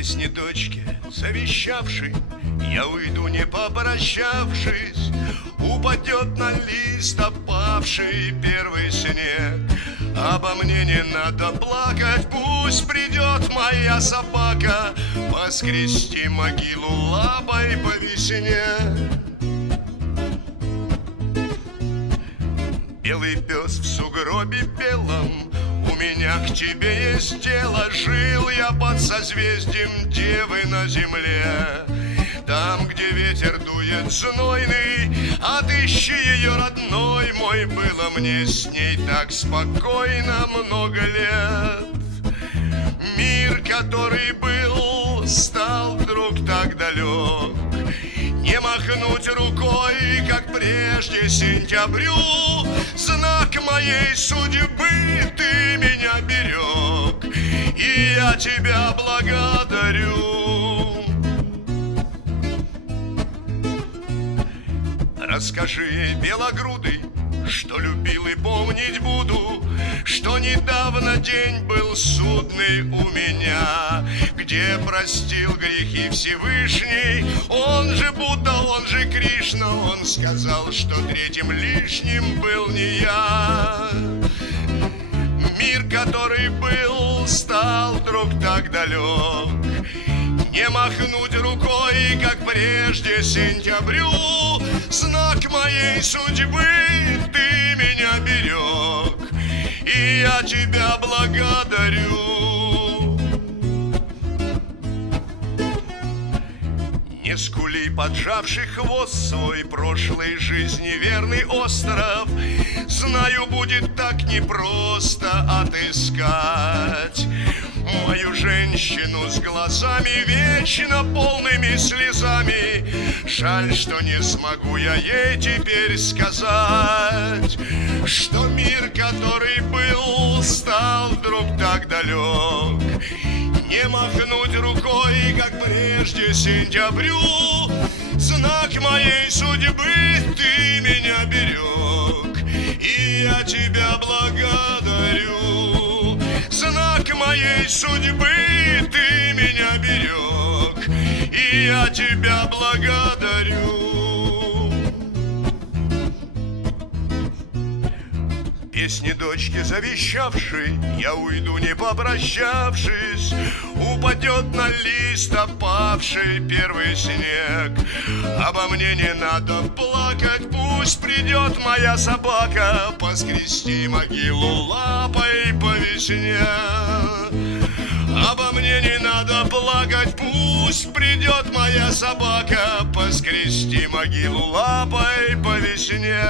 Песни дочке завещавшей, я уйду, не попрощавшись. Упадет на лист опавший первый снег. Обо мне не надо плакать, пусть придет моя собака поскрести могилу лапой по весне. Белый пес в сугробе белом, у меня к тебе есть дело. Жил я под созвездием девы на земле. Там, где ветер дует знойный, отыщи ее, родной мой. Было мне с ней так спокойно много лет. Мир, который был, стал вдруг так далек. Не махнуть рукой, как прежде сентябрю. Знак моей судьбы, ты меня берег, и я тебя благодарю. Расскажи, белогрудый, что любил и помнить буду, что недавно день был судный у меня, где простил грехи Всевышний. Он же Будда, он же Кришна, он сказал, что третьим лишним был не я. Мир, который был, стал вдруг так далек. Не махнуть рукой, как прежде сентябрю. Знак моей судьбы, ты меня берег, и я тебя благодарю. Не скули, поджавший хвост свой, прошлой жизни верный остров. Знаю, будет так непросто отыскать мою женщину с глазами вечно полными слезами. Жаль, что не смогу я ей теперь сказать, что мир, который был, стал вдруг так далек. Не махнуть рукой, как прежде сентябрю. Знак моей судьбы, ты меня берег, и я тебя благодарю. Знак моей судьбы, ты меня берег, и я тебя благодарю. Песни дочки завещавшей, я уйду, не попрощавшись. Упадет на лист опавший первый снег. Обо мне не надо плакать, пусть придет моя собака поскрести могилу лапой по весне. Обо мне не надо плакать, пусть придет моя собака поскрести могилу лапой по весне.